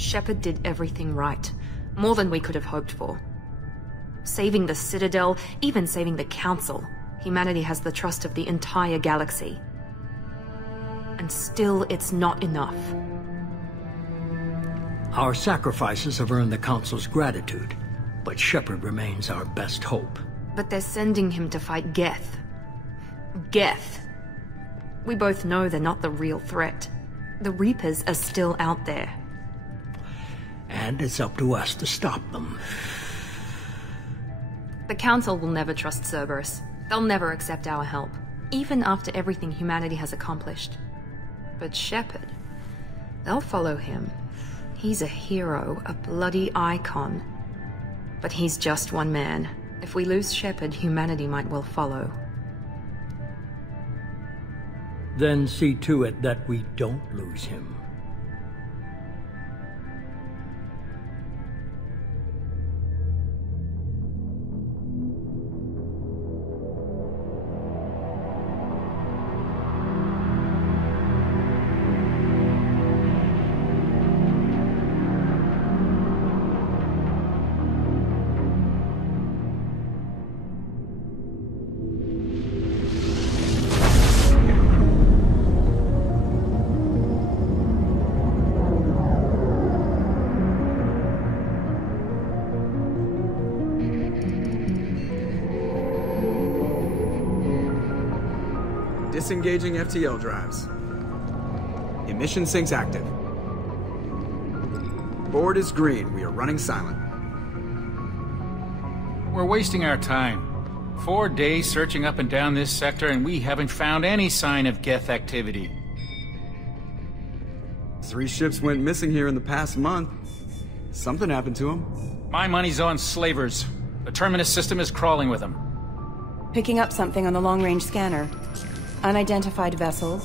Shepard did everything right. More than we could have hoped for. Saving the Citadel, even saving the Council. Humanity has the trust of the entire galaxy. And still, it's not enough. Our sacrifices have earned the Council's gratitude, but Shepard remains our best hope. But they're sending him to fight Geth. Geth. We both know they're not the real threat. The Reapers are still out there. And it's up to us to stop them. The Council will never trust Cerberus. They'll never accept our help, even after everything humanity has accomplished. But Shepard, they'll follow him. He's a hero, a bloody icon. But he's just one man. If we lose Shepard, humanity might well follow. Then see to it that we don't lose him. Disengaging FTL drives. Emission sinks active. Board is green. We are running silent. We're wasting our time. 4 days searching up and down this sector, and we haven't found any sign of Geth activity. 3 ships went missing here in the past month. Something happened to them. My money's on slavers. The Terminus system is crawling with them. Picking up something on the long-range scanner. Unidentified vessel.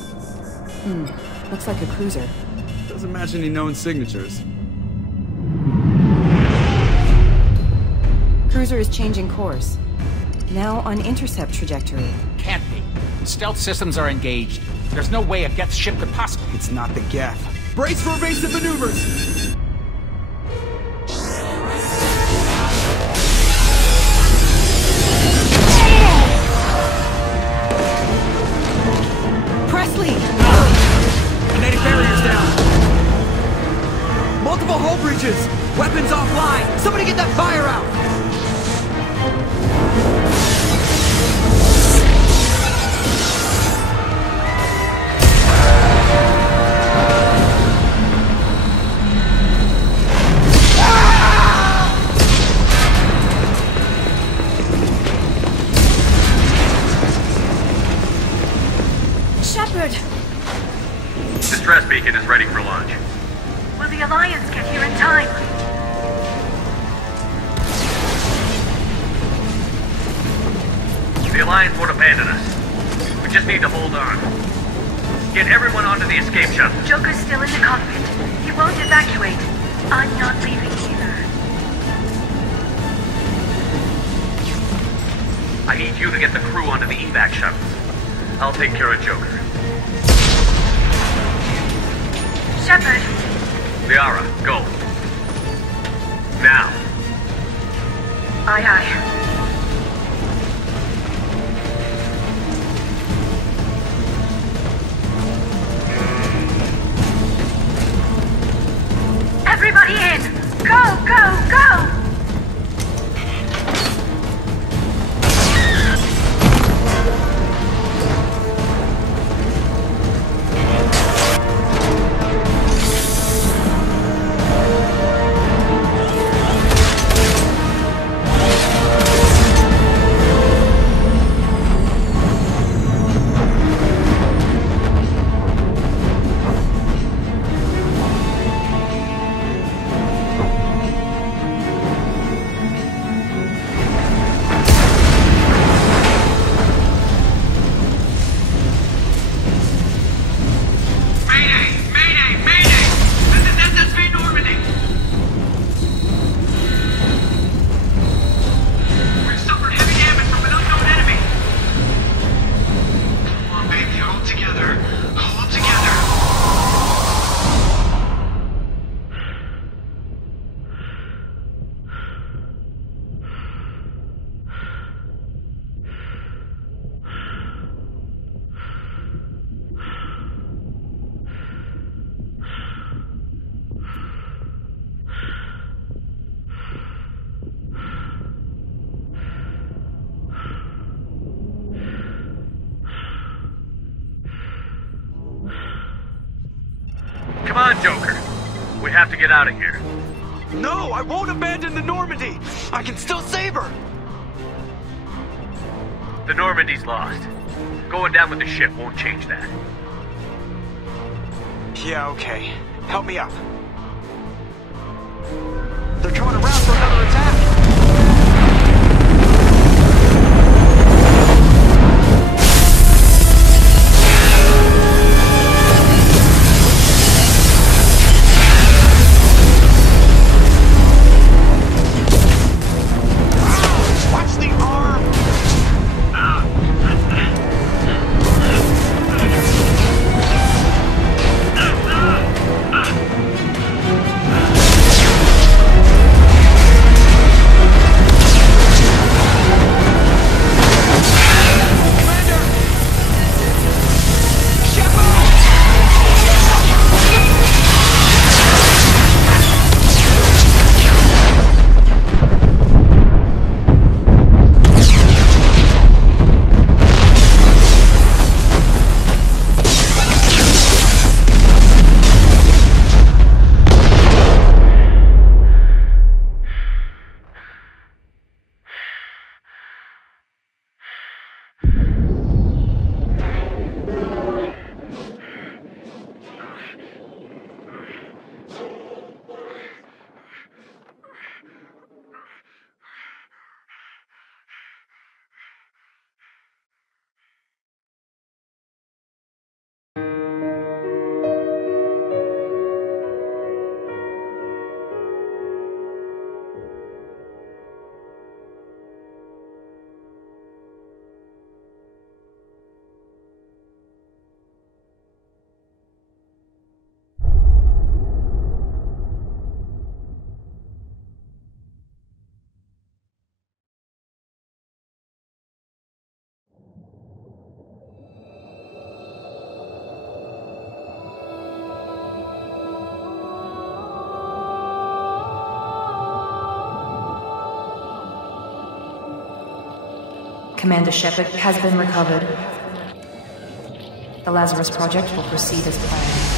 Looks like a cruiser. Doesn't match any known signatures. Cruiser is changing course. Now on intercept trajectory. Can't be. Stealth systems are engaged. There's no way a Geth ship could possibly... It's not the Geth. Brace for evasive maneuvers! Kinetic barriers down! Multiple hull breaches! Weapons offline! Somebody get that fire out! Shepard! Distress beacon is ready for launch. Will the Alliance get here in time? The Alliance won't abandon us. We just need to hold on. Get everyone onto the escape shuttle. Joker's still in the cockpit. He won't evacuate. I'm not leaving either. I need you to get the crew onto the evac shuttles. I'll take care of Joker. Shepard! Liara, go. Now. Aye, aye. Everybody in! Go, go, go! on, Joker. We have to get out of here. No, I won't abandon the Normandy! I can still save her! The Normandy's lost. Going down with the ship won't change that. Yeah, okay. Help me up. They're coming around for another attack! Commander Shepard has been recovered. The Lazarus Project will proceed as planned.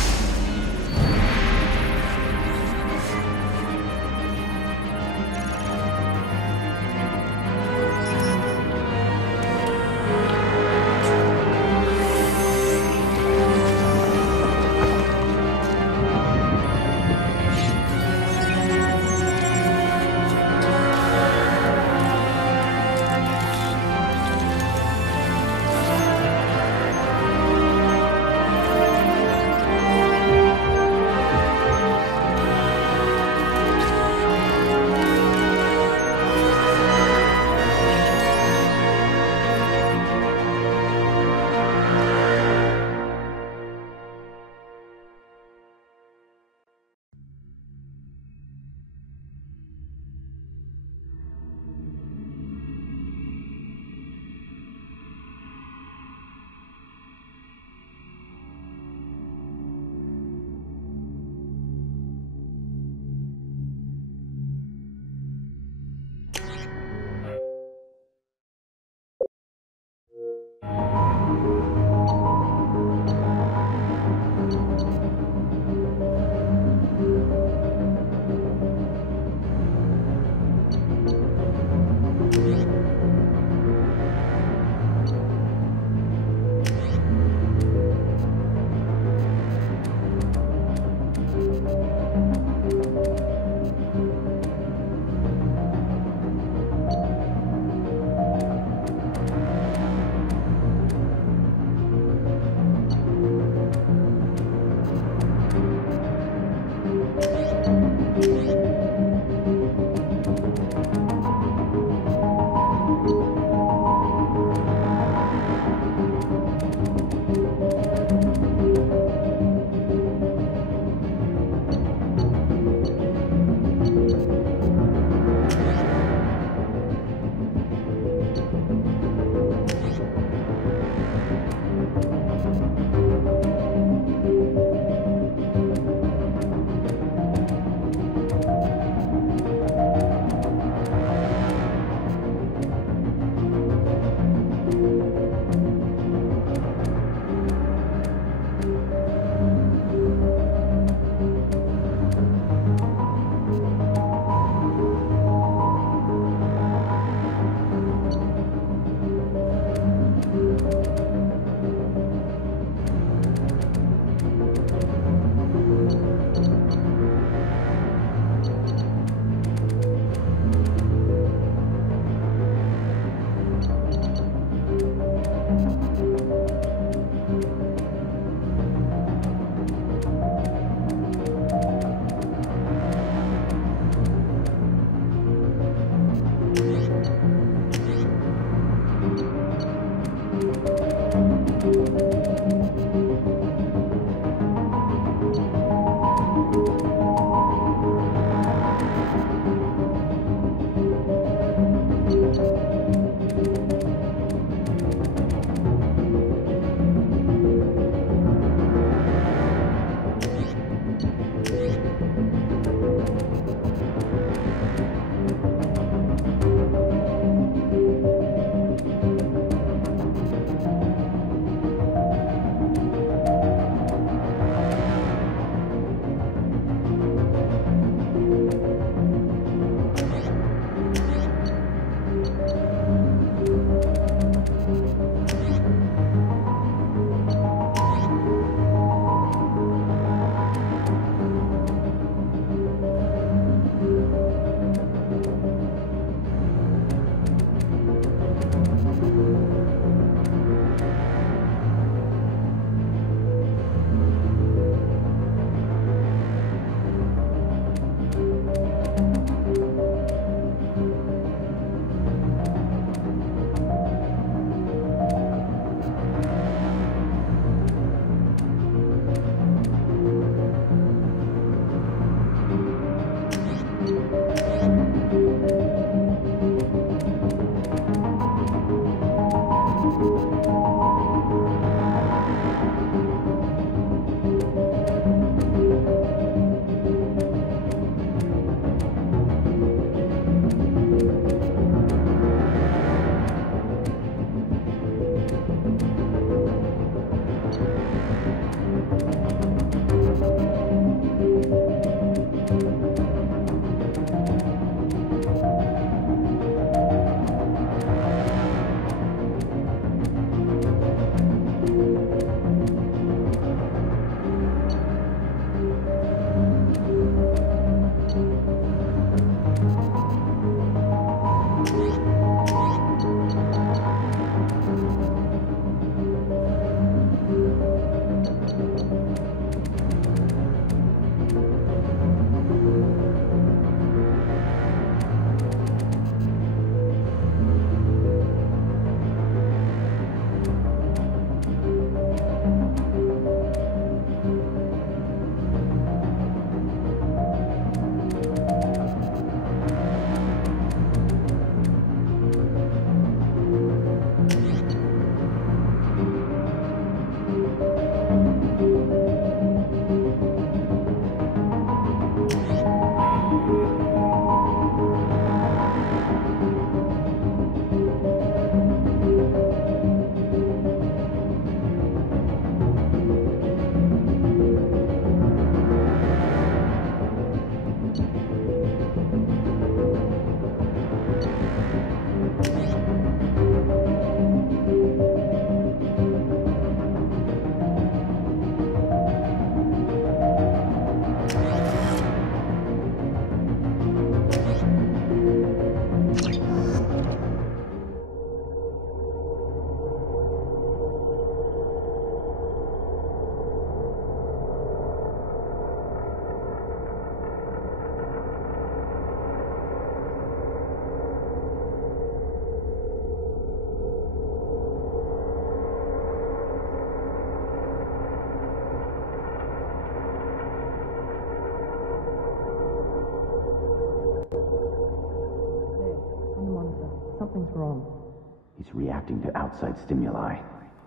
something's wrong. He's reacting to outside stimuli,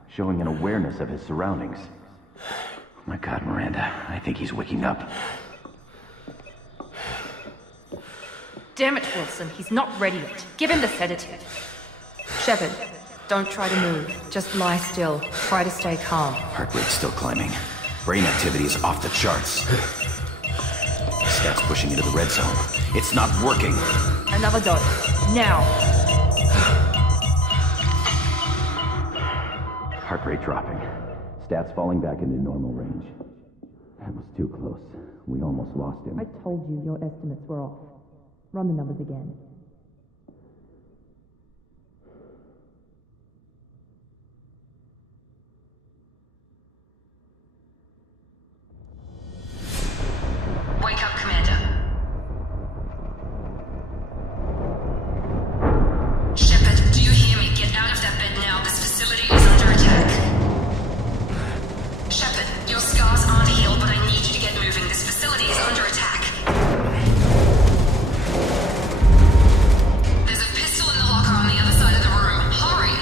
showing an awareness of his surroundings. Oh my God, Miranda, I think he's waking up. Damn it, Wilson, he's not ready yet. Give him the sedative. Shepard, don't try to move. Just lie still. Try to stay calm. Heart rate's still climbing. Brain activity is off the charts. Stats pushing into the red zone. It's not working. Another dose. Now. Heart rate dropping. Stats falling back into normal range. That was too close. We almost lost him. I told you your estimates were off. Run the numbers again. Wake up, Commander. Shepard, do you hear me? Get out of that bed now. This facility is under attack. Shepard, your scars aren't healed, but I need you to get moving. This facility is under attack. There's a pistol in the locker on the other side of the room. Hurry!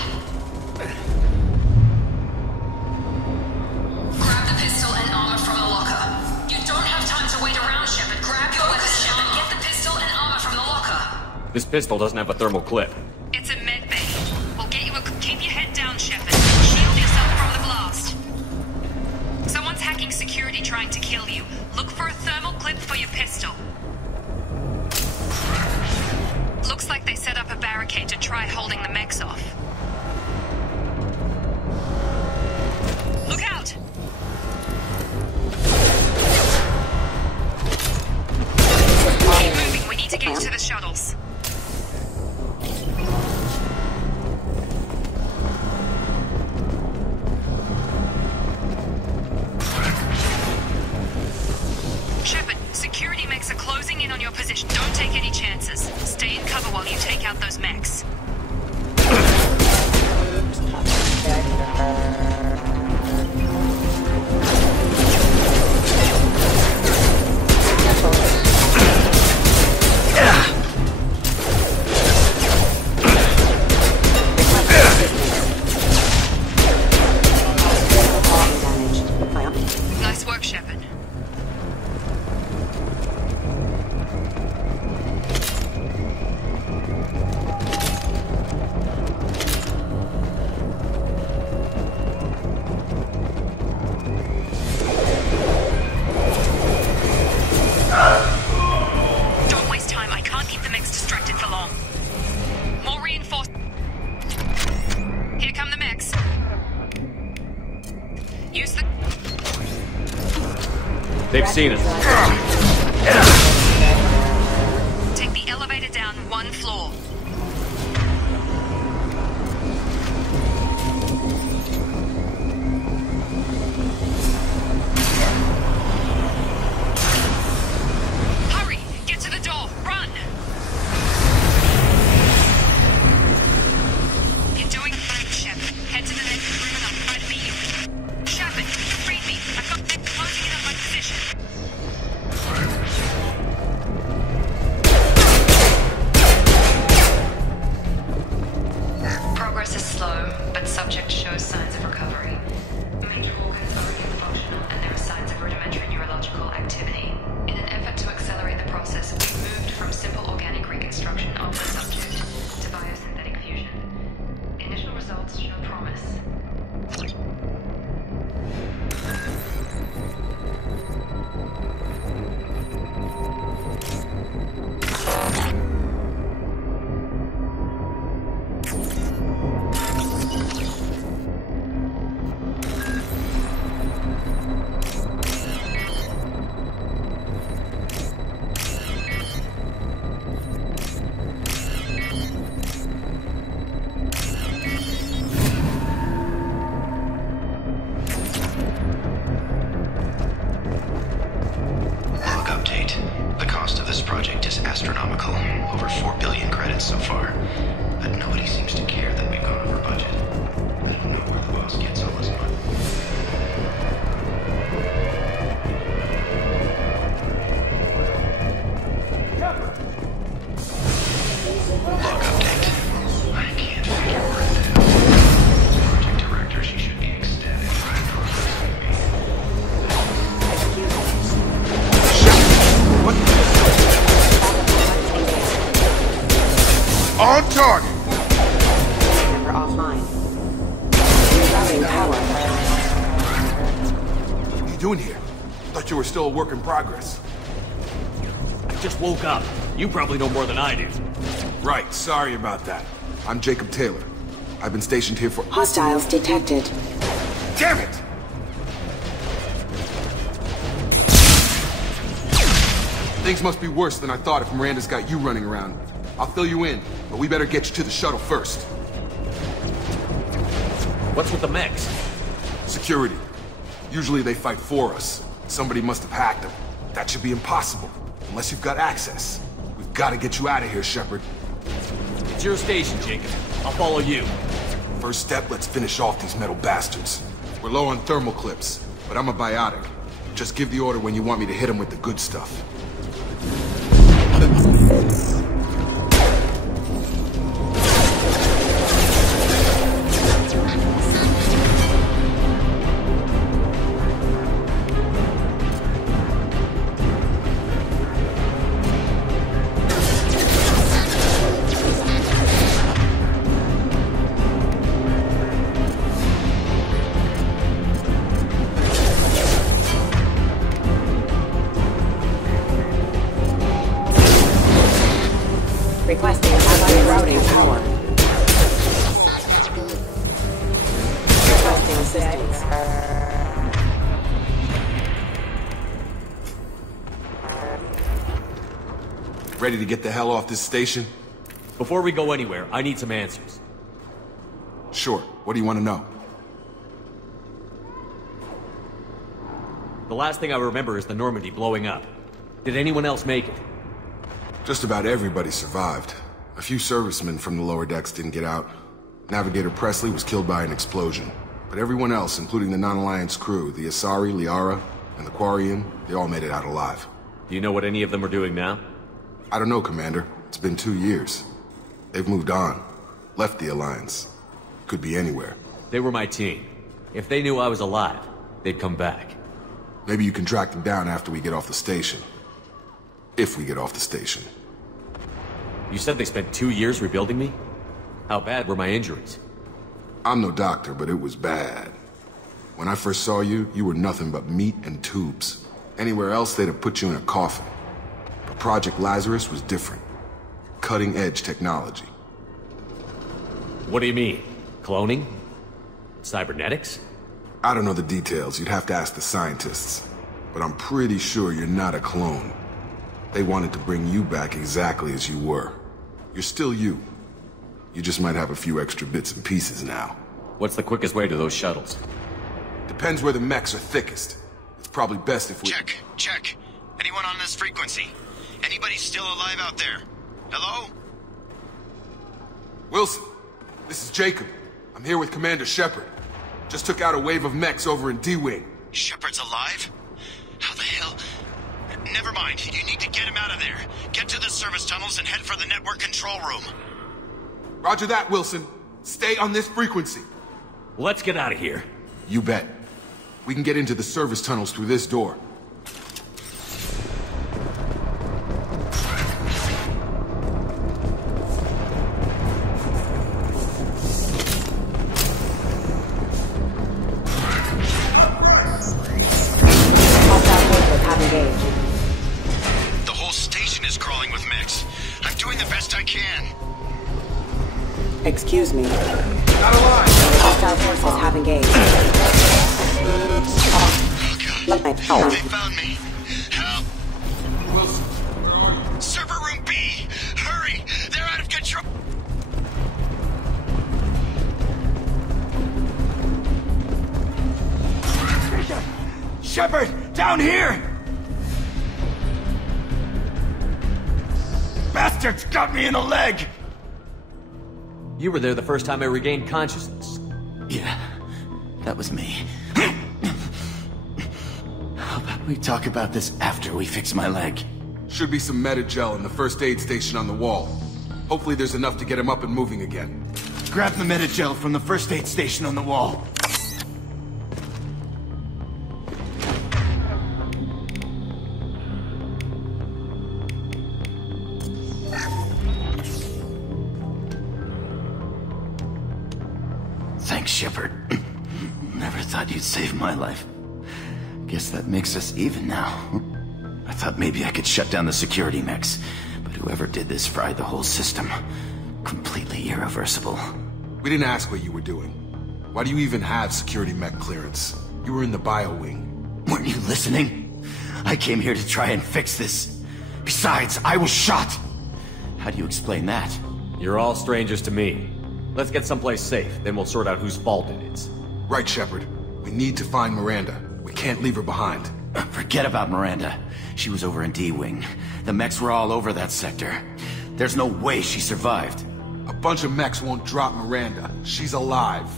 Grab the pistol and armor from the locker. You don't have time to wait around, Shepard. Grab your weapon and get the pistol and armor from the locker. This pistol doesn't have a thermal clip. It's a med bay. We'll get you a... Keep your head down, Shepard. Shield yourself from the blast. Someone's hacking security trying to kill you. Look for a thermal clip for your pistol. Looks like they set up a barricade to try holding the mechs off. Look out! Keep moving. We need to get to the shuttles. Shepard, security mechs are closing in on your position. Don't take any chances. Stay in cover while you take out those mechs. Nice work, Shepard. Don't waste time. I can't keep the mechs distracted for long. More reinforcements. Here come the mechs. Use the... They've seen us. Take the elevator down one floor. Hurry! Get to the door! Run! You're doing great, Shepard. Head to the next room and I'll try to meet you. Shepard, read me. I've got them closing in on my position. Progress is slow, but subject shows signs of recovery. Major organs are again functional, and there are signs of rudimentary neurological activity. In an effort to accelerate the process, we moved from simple organic reconstruction of the subject to biosynthetic fusion. Initial results show promise. target. Member offline. Rerouting power. What are you doing here? Thought you were still a work in progress. I just woke up. You probably know more than I do. Right, sorry about that. I'm Jacob Taylor. I've been stationed here for— Hostiles detected. Damn it! Things must be worse than I thought if Miranda's got you running around. I'll fill you in, but we better get you to the shuttle first. What's with the mechs? Security. Usually they fight for us. Somebody must have hacked them. That should be impossible, unless you've got access. We've got to get you out of here, Shepard. It's your station, Jacob. I'll follow you. First step, let's finish off these metal bastards. We're low on thermal clips, but I'm a biotic. Just give the order when you want me to hit them with the good stuff. Requesting rerouting power. Requesting assistance. Ready to get the hell off this station? Before we go anywhere, I need some answers. Sure. What do you want to know? The last thing I remember is the Normandy blowing up. Did anyone else make it? Just about everybody survived. A few servicemen from the lower decks didn't get out. Navigator Presley was killed by an explosion. But everyone else, including the non-Alliance crew, the Asari, Liara, and the Quarian, they all made it out alive. Do you know what any of them are doing now? I don't know, Commander. It's been 2 years. They've moved on. Left the Alliance. Could be anywhere. They were my team. If they knew I was alive, they'd come back. Maybe you can track them down after we get off the station. If we get off the station. You said they spent 2 years rebuilding me? How bad were my injuries? I'm no doctor, but it was bad. When I first saw you, you were nothing but meat and tubes. Anywhere else, they'd have put you in a coffin. But Project Lazarus was different. Cutting-edge technology. What do you mean? Cloning? Cybernetics? I don't know the details. You'd have to ask the scientists. But I'm pretty sure you're not a clone. They wanted to bring you back exactly as you were. You're still you. You just might have a few extra bits and pieces now. What's the quickest way to those shuttles? Depends where the mechs are thickest. It's probably best if we— Check. Anyone on this frequency? Anybody still alive out there? Hello? Wilson, this is Jacob. I'm here with Commander Shepard. Just took out a wave of mechs over in D-Wing. Shepard's alive? How the hell? Never mind. You need to get him out of there. Get to the service tunnels and head for the network control room. Roger that, Wilson. Stay on this frequency. Let's get out of here. You bet. We can get into the service tunnels through this door. The whole station is crawling with mechs. I'm doing the best I can. Excuse me. Not alive! Hostile forces have engaged. Oh god. They found me. Help! Wilson. Server room B! Hurry! They're out of control! Shepard! Down here! Bastards got me in the leg! You were there the first time I regained consciousness. Yeah, that was me. How about we talk about this after we fix my leg? Should be some meta-gel in the first aid station on the wall. Hopefully there's enough to get him up and moving again. Grab the meta-gel from the first aid station on the wall. Thanks, Shepard. Never thought you'd save my life. Guess that makes us even now. I thought maybe I could shut down the security mechs, but whoever did this fried the whole system. Completely irreversible. We didn't ask what you were doing. Why do you even have security mech clearance? You were in the bio wing. Weren't you listening? I came here to try and fix this. Besides, I was shot! How do you explain that? You're all strangers to me. Let's get someplace safe, then we'll sort out whose fault it is. Right, Shepard. We need to find Miranda. We can't leave her behind. Forget about Miranda. She was over in D-Wing. The mechs were all over that sector. There's no way she survived. A bunch of mechs won't drop Miranda. She's alive.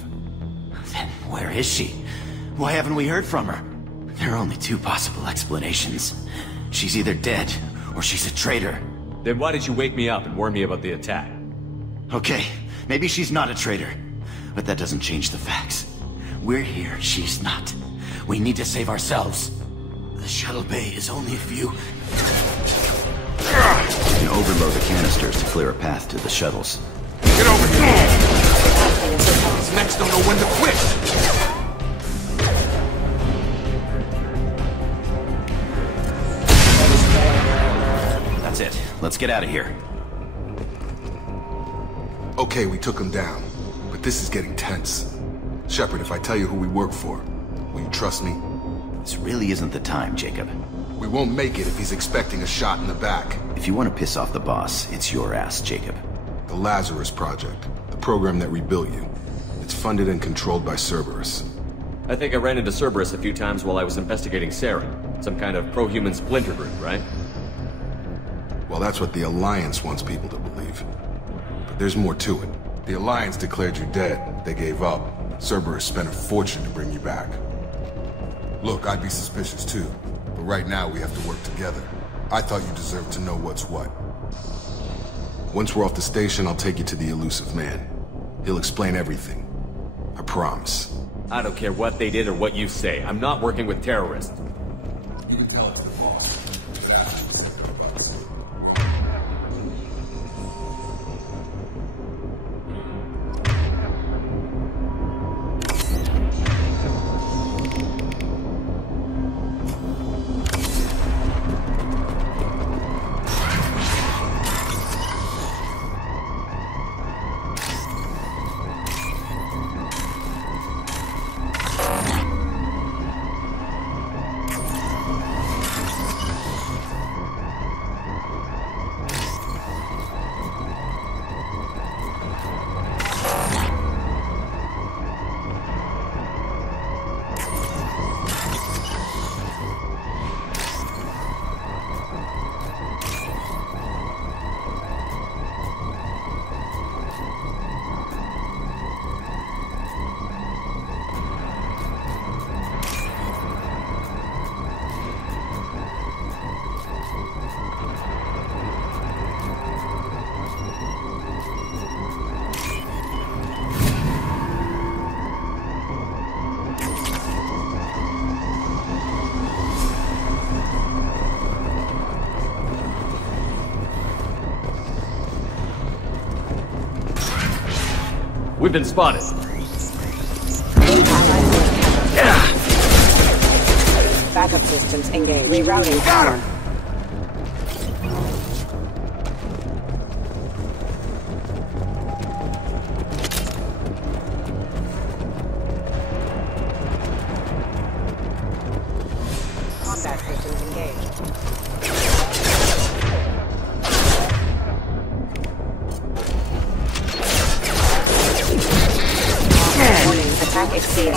Then where is she? Why haven't we heard from her? There are only two possible explanations. She's either dead, or she's a traitor. Then why did you wake me up and warn me about the attack? Okay, maybe she's not a traitor. But that doesn't change the facts. We're here, she's not. We need to save ourselves. The shuttle bay is only a few... You can overload the canisters to clear a path to the shuttles. Get over here! These mechs don't know when to quit! That's it. Let's get out of here. Okay, we took him down. But this is getting tense. Shepard, if I tell you who we work for, will you trust me? This really isn't the time, Jacob. We won't make it if he's expecting a shot in the back. If you want to piss off the boss, it's your ass, Jacob. The Lazarus Project. The program that rebuilt you. It's funded and controlled by Cerberus. I think I ran into Cerberus a few times while I was investigating Saren. Some kind of pro-human splinter group, right? Well, that's what the Alliance wants people to believe. But there's more to it. The Alliance declared you dead. They gave up. Cerberus spent a fortune to bring you back. Look, I'd be suspicious too. But right now we have to work together. I thought you deserved to know what's what. Once we're off the station, I'll take you to the elusive man. He'll explain everything. I promise. I don't care what they did or what you say. I'm not working with terrorists. You can tell it's the boss. We've been spotted. Backup systems engaged. Rerouting power. Combat systems engaged. Warning, attack exceeded.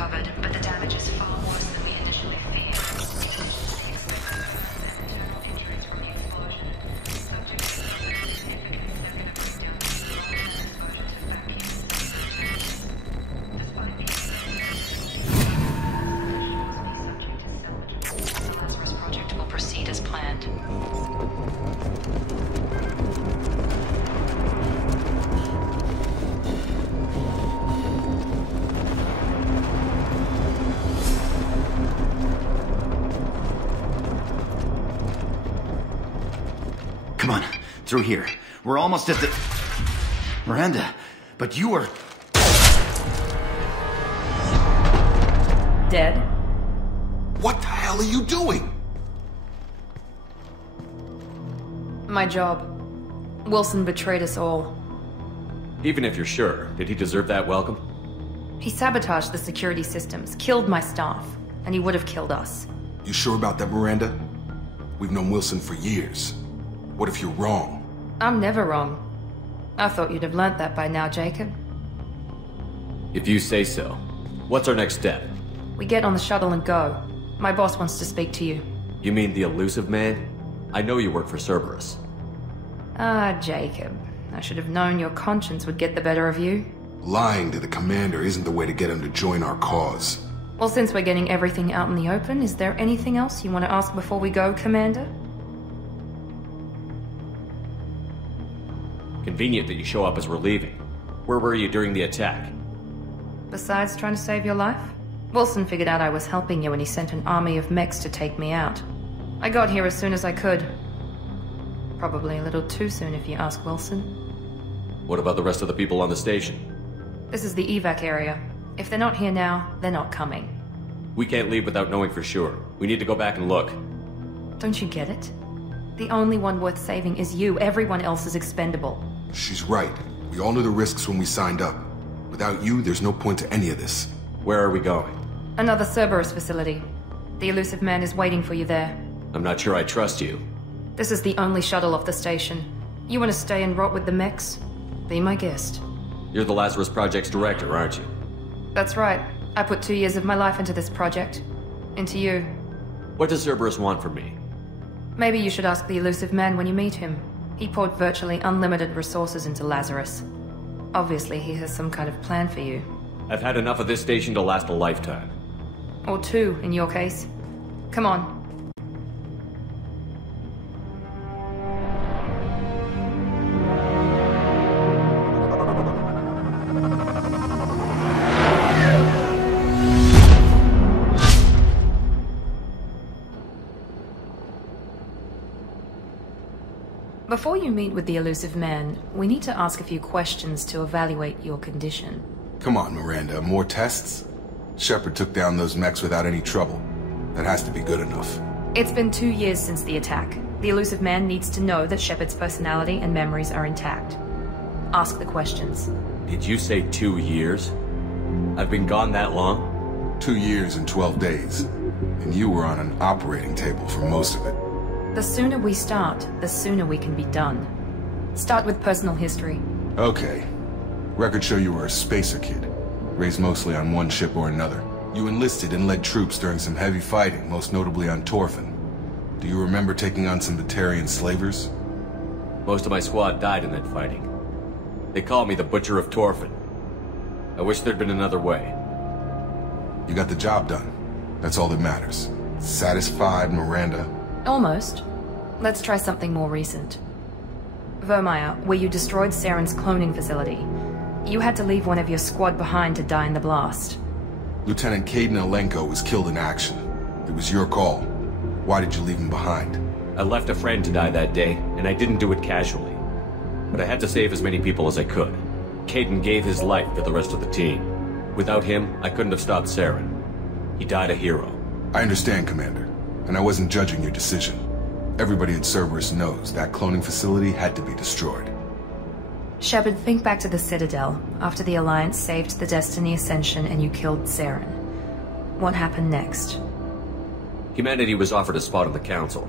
recovered, but the damage is far worse than we initially feared. Internal injuries from the explosion. Subject significant cellular breakdown exposure to vacuum. Despite these the Lazarus project will proceed as planned. Come on, through here. We're almost at the... Miranda, but you were... Dead? What the hell are you doing? My job. Wilson betrayed us all. Even if you're sure, did he deserve that welcome? He sabotaged the security systems, killed my staff, and he would have killed us. You sure about that, Miranda? We've known Wilson for years. What if you're wrong? I'm never wrong. I thought you'd have learnt that by now, Jacob. If you say so. What's our next step? We get on the shuttle and go. My boss wants to speak to you. You mean the elusive man? I know you work for Cerberus. Ah, Jacob. I should have known your conscience would get the better of you. Lying to the commander isn't the way to get him to join our cause. Well, since we're getting everything out in the open, is there anything else you want to ask before we go, Commander? Convenient that you show up as we're leaving. Where were you during the attack? Besides trying to save your life? Wilson figured out I was helping you when he sent an army of mechs to take me out. I got here as soon as I could. Probably a little too soon if you ask Wilson. What about the rest of the people on the station? This is the evac area. If they're not here now, they're not coming. We can't leave without knowing for sure. We need to go back and look. Don't you get it? The only one worth saving is you. Everyone else is expendable. She's right. We all knew the risks when we signed up. Without you, there's no point to any of this. Where are we going? Another Cerberus facility. The elusive man is waiting for you there. I'm not sure I trust you. This is the only shuttle off the station. You want to stay and rot with the mechs? Be my guest. You're the Lazarus Project's director, aren't you? That's right. I put 2 years of my life into this project. Into you. What does Cerberus want from me? Maybe you should ask the elusive man when you meet him. He poured virtually unlimited resources into Lazarus. Obviously, he has some kind of plan for you. I've had enough of this station to last a lifetime. Or 2, in your case. Come on. Before you meet with the elusive man, we need to ask a few questions to evaluate your condition. Come on, Miranda. More tests? Shepard took down those mechs without any trouble. That has to be good enough. It's been 2 years since the attack. The elusive man needs to know that Shepard's personality and memories are intact. Ask the questions. Did you say 2 years? I've been gone that long? 2 years and 12 days. And you were on an operating table for most of it. The sooner we start, the sooner we can be done. Start with personal history. Okay. Records show you were a spacer kid, raised mostly on one ship or another. You enlisted and led troops during some heavy fighting, most notably on Torfin. Do you remember taking on some Batarian slavers? Most of my squad died in that fighting. They call me the Butcher of Torfin. I wish there'd been another way. You got the job done. That's all that matters. Satisfied, Miranda? Almost. Let's try something more recent. Vermeer, where you destroyed Saren's cloning facility. You had to leave one of your squad behind to die in the blast. Lieutenant Caden Alenko was killed in action. It was your call. Why did you leave him behind? I left a friend to die that day, and I didn't do it casually. But I had to save as many people as I could. Caden gave his life for the rest of the team. Without him, I couldn't have stopped Saren. He died a hero. I understand, Commander. And I wasn't judging your decision. Everybody at Cerberus knows that cloning facility had to be destroyed. Shepard, think back to the Citadel, after the Alliance saved the Destiny Ascension and you killed Saren. What happened next? Humanity was offered a spot on the Council.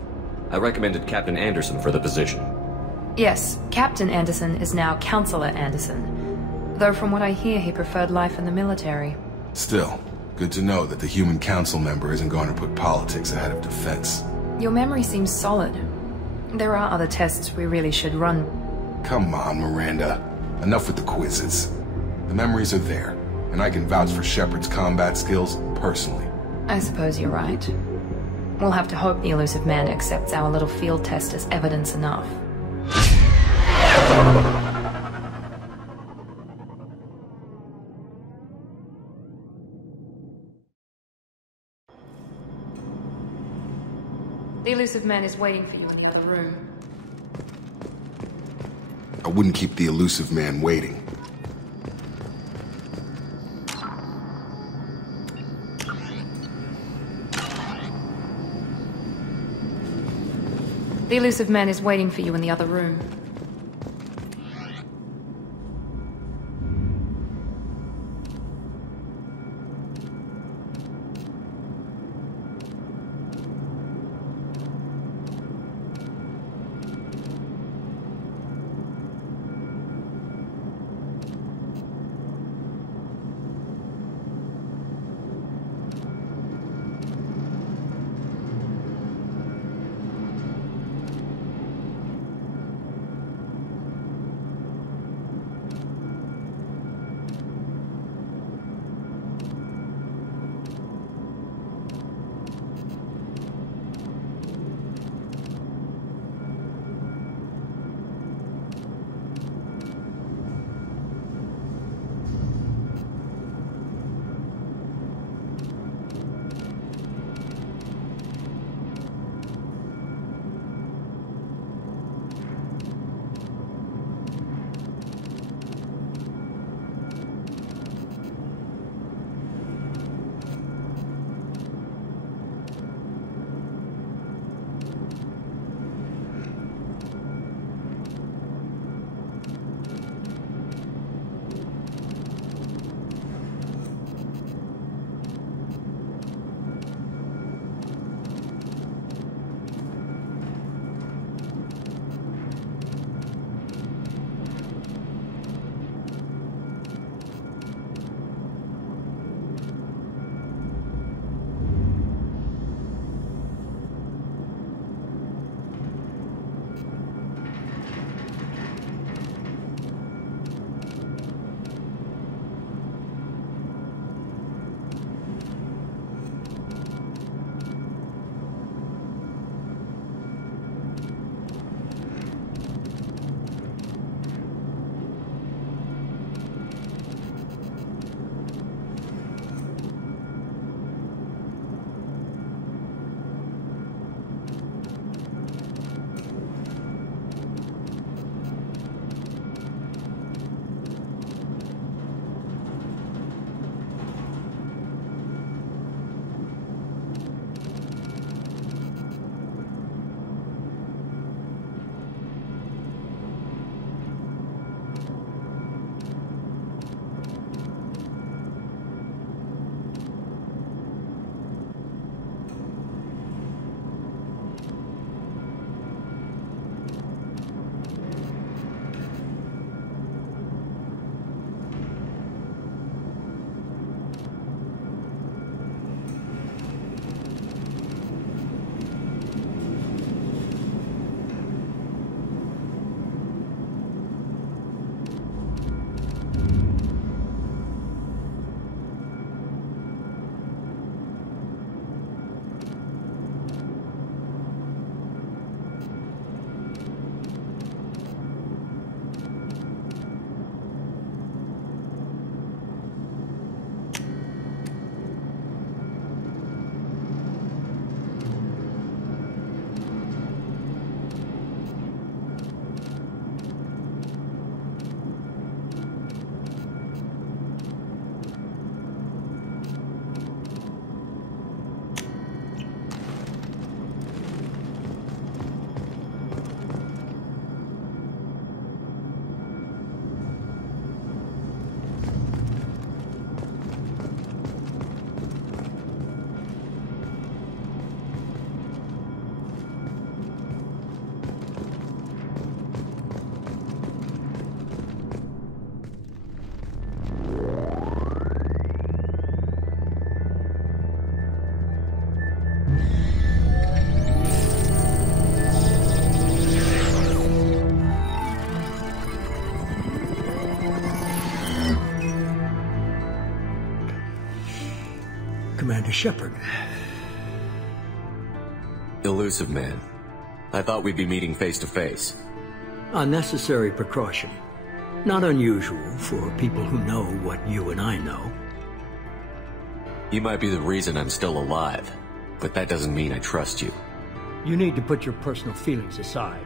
I recommended Captain Anderson for the position. Yes, Captain Anderson is now Counselor Anderson. Though from what I hear, he preferred life in the military. Still, Good to know that the human council member isn't going to put politics ahead of defense. Your memory seems solid. There are other tests we really should run. Come on, Miranda. Enough with the quizzes. The memories are there, and I can vouch for Shepard's combat skills personally. I suppose you're right. We'll have to hope the elusive man accepts our little field test as evidence enough. The elusive man is waiting for you in the other room. I wouldn't keep the elusive man waiting. The elusive man is waiting for you in the other room. Commander Shepard. Elusive man. I thought we'd be meeting face to face. A necessary precaution. Not unusual for people who know what you and I know. You might be the reason I'm still alive, but that doesn't mean I trust you. You need to put your personal feelings aside.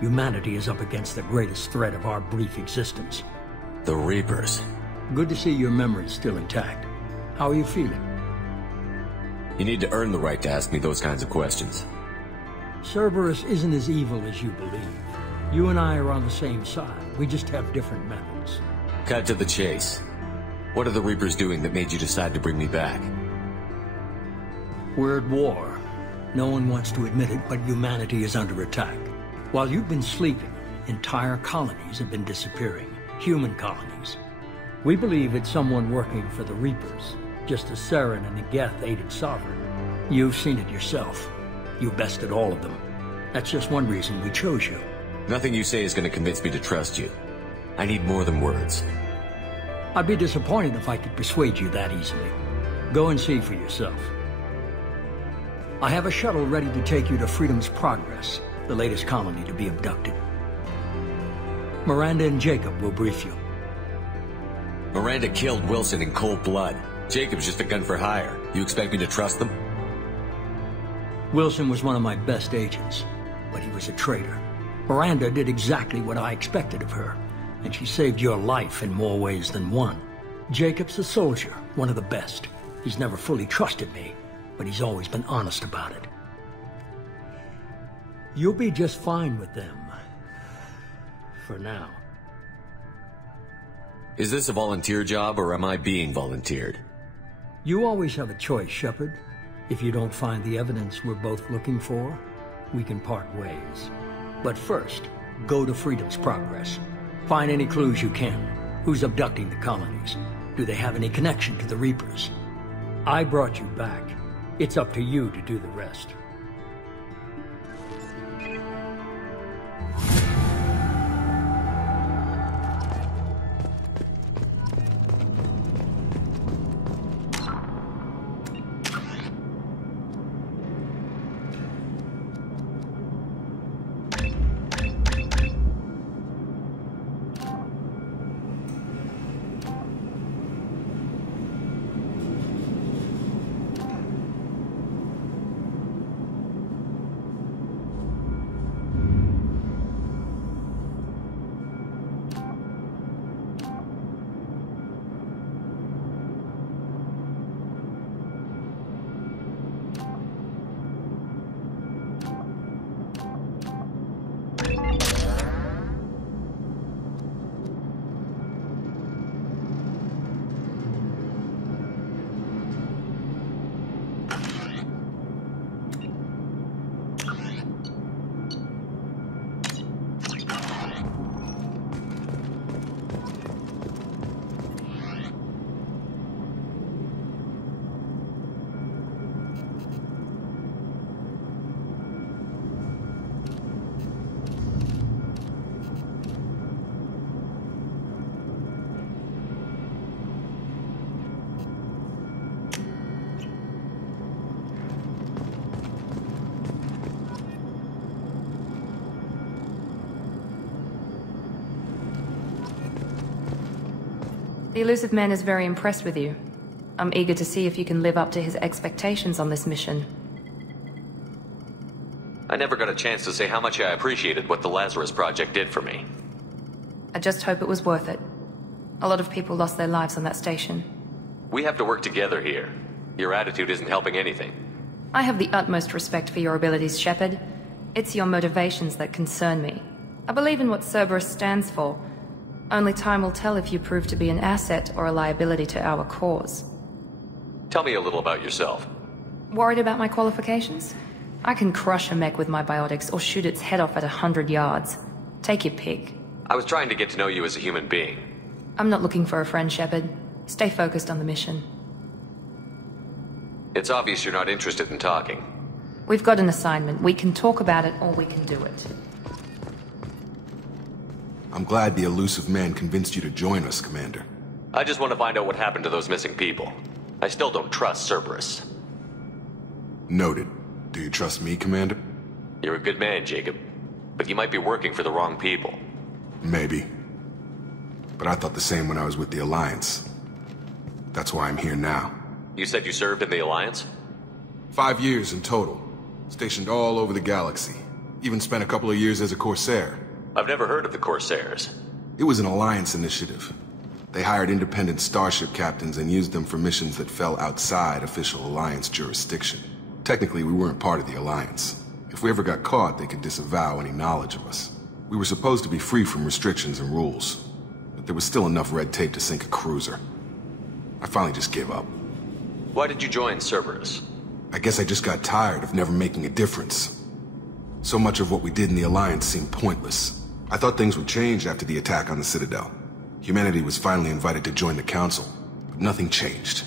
Humanity is up against the greatest threat of our brief existence. The Reapers. Good to see your memory's still intact. How are you feeling? You need to earn the right to ask me those kinds of questions. Cerberus isn't as evil as you believe. You and I are on the same side. We just have different methods. Cut to the chase. What are the Reapers doing that made you decide to bring me back? We're at war. No one wants to admit it, but humanity is under attack. While you've been sleeping, entire colonies have been disappearing. Human colonies. We believe it's someone working for the Reapers, just as Saren and the Geth aided Sovereign. You've seen it yourself. You bested all of them. That's just one reason we chose you. Nothing you say is going to convince me to trust you. I need more than words. I'd be disappointed if I could persuade you that easily. Go and see for yourself. I have a shuttle ready to take you to Freedom's Progress, the latest colony to be abducted. Miranda and Jacob will brief you. Miranda killed Wilson in cold blood. Jacob's just a gun for hire. You expect me to trust them? Wilson was one of my best agents, but he was a traitor. Miranda did exactly what I expected of her, and she saved your life in more ways than one. Jacob's a soldier, one of the best. He's never fully trusted me, but he's always been honest about it. You'll be just fine with them. For now. Is this a volunteer job, or am I being volunteered? You always have a choice, Shepard. If you don't find the evidence we're both looking for, we can part ways. But first, go to Freedom's Progress. Find any clues you can. Who's abducting the colonies? Do they have any connection to the Reapers? I brought you back. It's up to you to do the rest. The Elusive Man is very impressed with you. I'm eager to see if you can live up to his expectations on this mission. I never got a chance to say how much I appreciated what the Lazarus Project did for me. I just hope it was worth it. A lot of people lost their lives on that station. We have to work together here. Your attitude isn't helping anything. I have the utmost respect for your abilities, Shepard. It's your motivations that concern me. I believe in what Cerberus stands for. Only time will tell if you prove to be an asset or a liability to our cause. Tell me a little about yourself. Worried about my qualifications? I can crush a mech with my biotics or shoot its head off at 100 yards. Take your pick. I was trying to get to know you as a human being. I'm not looking for a friend, Shepard. Stay focused on the mission. It's obvious you're not interested in talking. We've got an assignment. We can talk about it or we can do it. I'm glad the Elusive Man convinced you to join us, Commander. I just want to find out what happened to those missing people. I still don't trust Cerberus. Noted. Do you trust me, Commander? You're a good man, Jacob. But you might be working for the wrong people. Maybe. But I thought the same when I was with the Alliance. That's why I'm here now. You said you served in the Alliance? 5 years in total. Stationed all over the galaxy. Even spent a couple of years as a Corsair. I've never heard of the Corsairs. It was an Alliance initiative. They hired independent starship captains and used them for missions that fell outside official Alliance jurisdiction. Technically, we weren't part of the Alliance. If we ever got caught, they could disavow any knowledge of us. We were supposed to be free from restrictions and rules, but there was still enough red tape to sink a cruiser. I finally just gave up. Why did you join Cerberus? I guess I just got tired of never making a difference. So much of what we did in the Alliance seemed pointless. I thought things would change after the attack on the Citadel. Humanity was finally invited to join the Council, but nothing changed.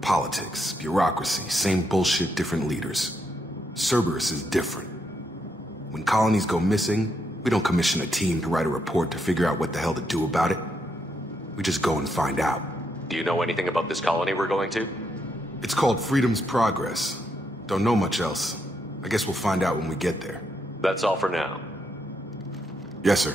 Politics, bureaucracy, same bullshit, different leaders. Cerberus is different. When colonies go missing, we don't commission a team to write a report to figure out what the hell to do about it. We just go and find out. Do you know anything about this colony we're going to? It's called Freedom's Progress. Don't know much else. I guess we'll find out when we get there. That's all for now. Yes, sir.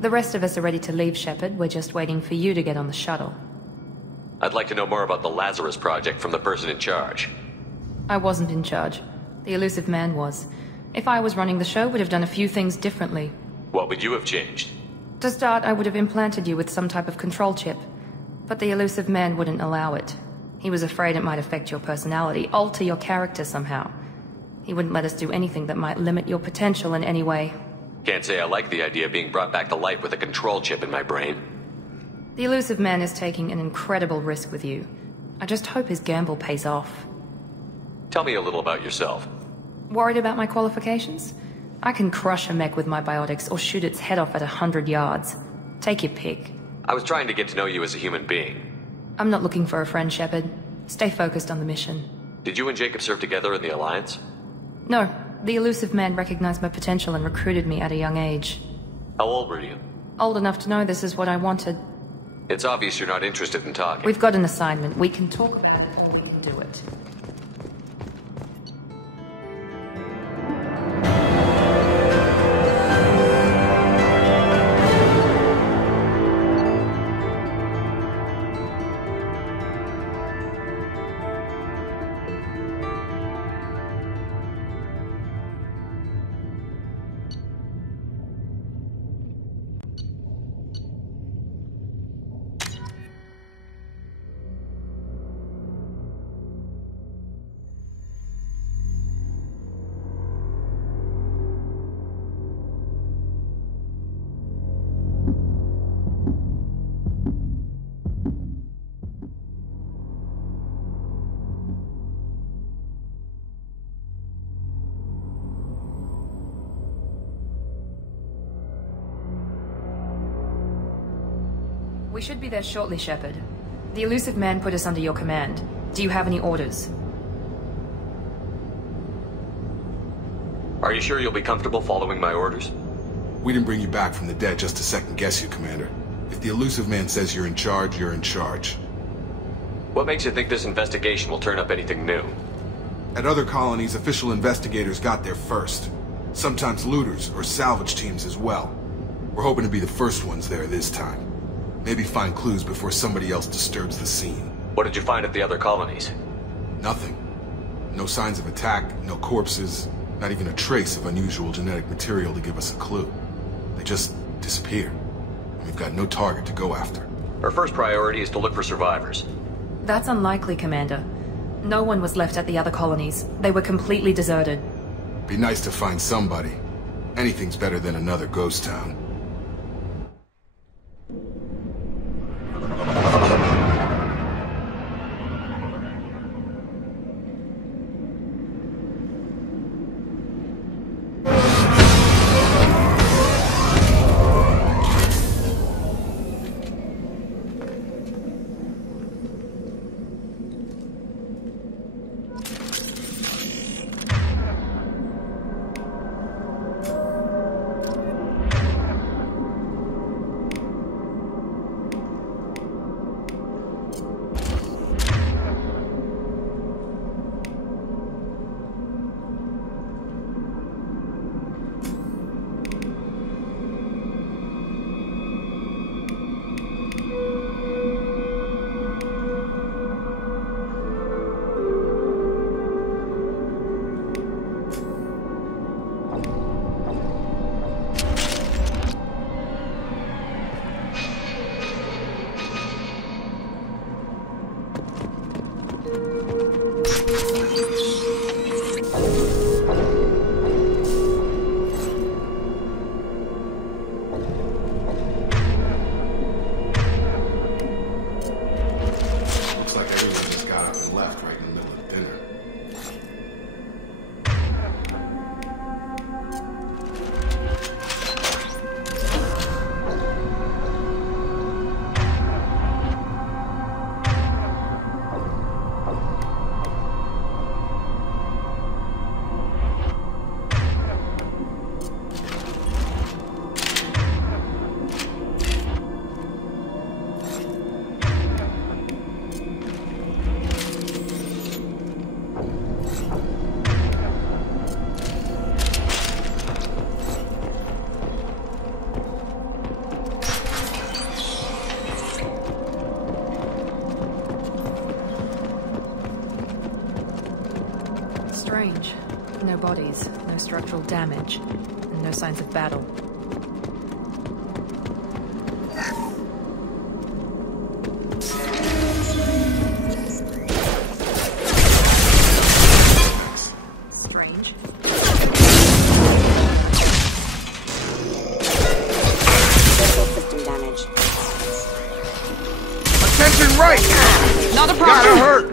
The rest of us are ready to leave, Shepard. We're just waiting for you to get on the shuttle. I'd like to know more about the Lazarus Project from the person in charge. I wasn't in charge. The elusive man was. If I was running the show, would have done a few things differently. What would you have changed? To start, I would have implanted you with some type of control chip. But the elusive man wouldn't allow it. He was afraid it might affect your personality, alter your character somehow. He wouldn't let us do anything that might limit your potential in any way. Can't say I like the idea of being brought back to life with a control chip in my brain. The elusive man is taking an incredible risk with you. I just hope his gamble pays off. Tell me a little about yourself. Worried about my qualifications? I can crush a mech with my biotics or shoot its head off at 100 yards. Take your pick. I was trying to get to know you as a human being. I'm not looking for a friend, Shepard. Stay focused on the mission. Did you and Jacob serve together in the Alliance? No. The elusive man recognized my potential and recruited me at a young age. How old were you? Old enough to know this is what I wanted. It's obvious you're not interested in talking. We've got an assignment. We can talk about it or we can do it. We should be there shortly, Shepard. The elusive man put us under your command. Do you have any orders? Are you sure you'll be comfortable following my orders? We didn't bring you back from the dead just to second-guess you, Commander. If the elusive man says you're in charge, you're in charge. What makes you think this investigation will turn up anything new? At other colonies, official investigators got there first. Sometimes looters or salvage teams as well. We're hoping to be the first ones there this time. Maybe find clues before somebody else disturbs the scene. What did you find at the other colonies? Nothing. No signs of attack, no corpses, not even a trace of unusual genetic material to give us a clue. They just disappear. We've got no target to go after. Our first priority is to look for survivors. That's unlikely, Commander. No one was left at the other colonies. They were completely deserted. Be nice to find somebody. Anything's better than another ghost town. Strange. No bodies, no structural damage, and no signs of battle. Strange. System damage. Attention right! Not a problem! Gotta hurt!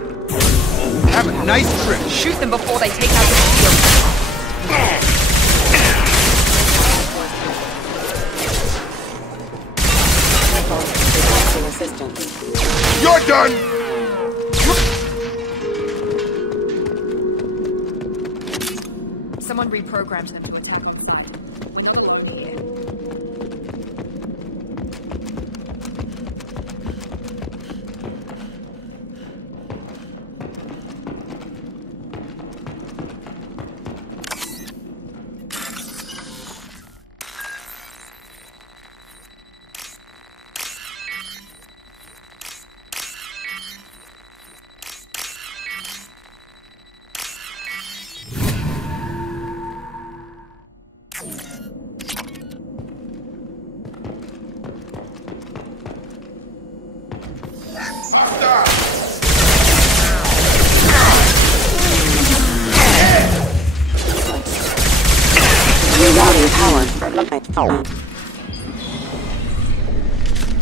Have a nice trip. Shoot them before they take out the shield. Assistance. You're done! Someone reprogrammed them to attack. We're not alone here.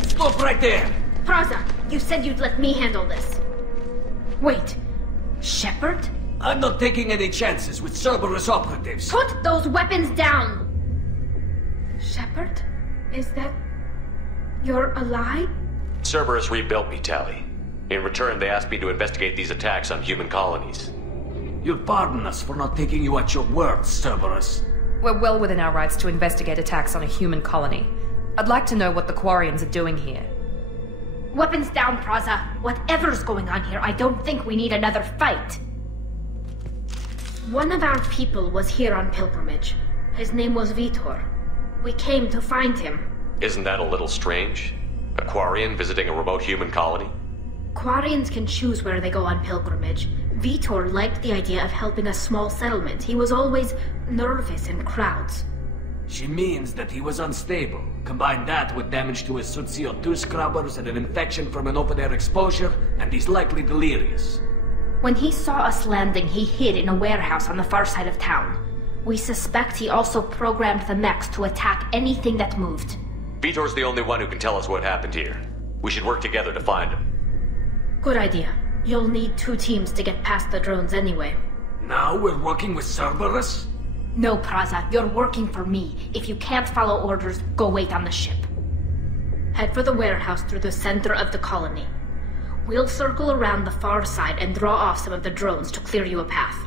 Stop right there! Praza, you said you'd let me handle this. Wait, Shepard? I'm not taking any chances with Cerberus operatives. Put those weapons down! Shepard? Is that... your ally? Cerberus rebuilt me, Tali. In return, they asked me to investigate these attacks on human colonies. You'll pardon us for not taking you at your word, Cerberus. We're well within our rights to investigate attacks on a human colony. I'd like to know what the Quarians are doing here. Weapons down, Praza. Whatever's going on here, I don't think we need another fight. One of our people was here on pilgrimage. His name was Vitor. We came to find him. Isn't that a little strange? A Quarian visiting a remote human colony? Quarians can choose where they go on pilgrimage. Vitor liked the idea of helping a small settlement. He was always nervous in crowds. She means that he was unstable. Combine that with damage to his CO2 scrubbers and an infection from an open-air exposure, and he's likely delirious. When he saw us landing, he hid in a warehouse on the far side of town. We suspect he also programmed the mechs to attack anything that moved. Vitor's the only one who can tell us what happened here. We should work together to find him. Good idea. You'll need 2 teams to get past the drones anyway. Now we're working with Cerberus? No, Praza, you're working for me. If you can't follow orders, go wait on the ship. Head for the warehouse through the center of the colony. We'll circle around the far side and draw off some of the drones to clear you a path.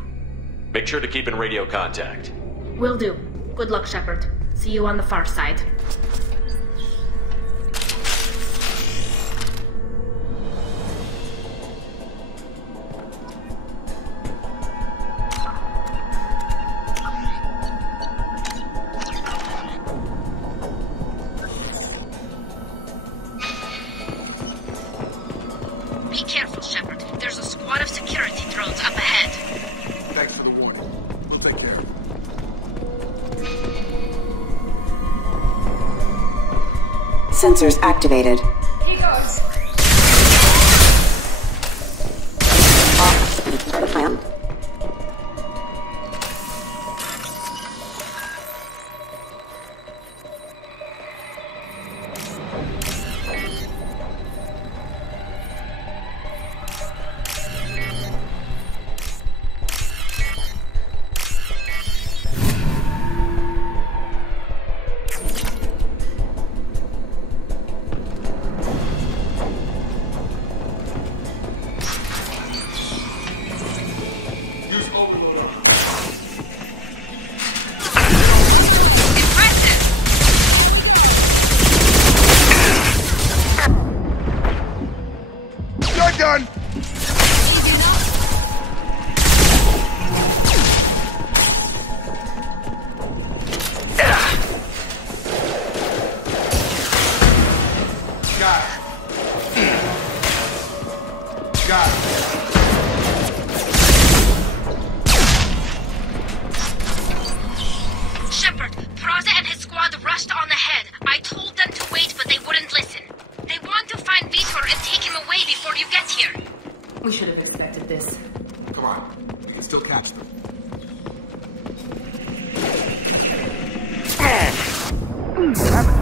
Make sure to keep in radio contact. Will do. Good luck, Shepard. See you on the far side. Be careful, Shepard. There's a squad of security drones up ahead. Thanks for the warning. We'll take care of it. Sensors activated. He goes. Plan.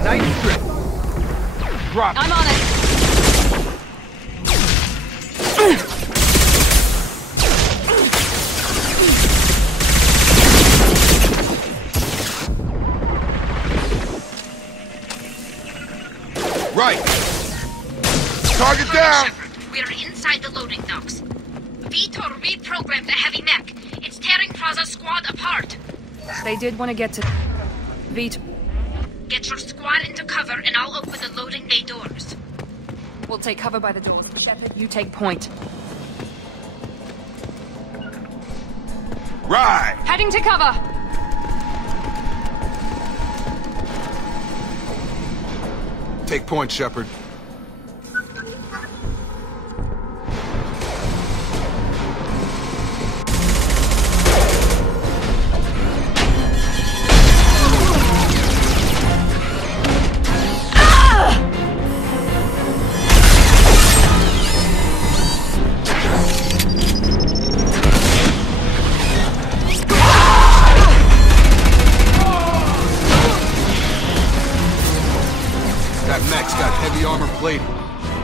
Nice strip. Drop. I'm on it. Right. Target down. Shepard, we're inside the loading docks. Vitor reprogrammed the heavy mech. It's tearing Praza's squad apart. They did want to get to Vitor. Get your squad into cover and I'll open the loading bay doors. We'll take cover by the doors. Shepard, you take point. Right. Heading to cover. Take point, Shepard.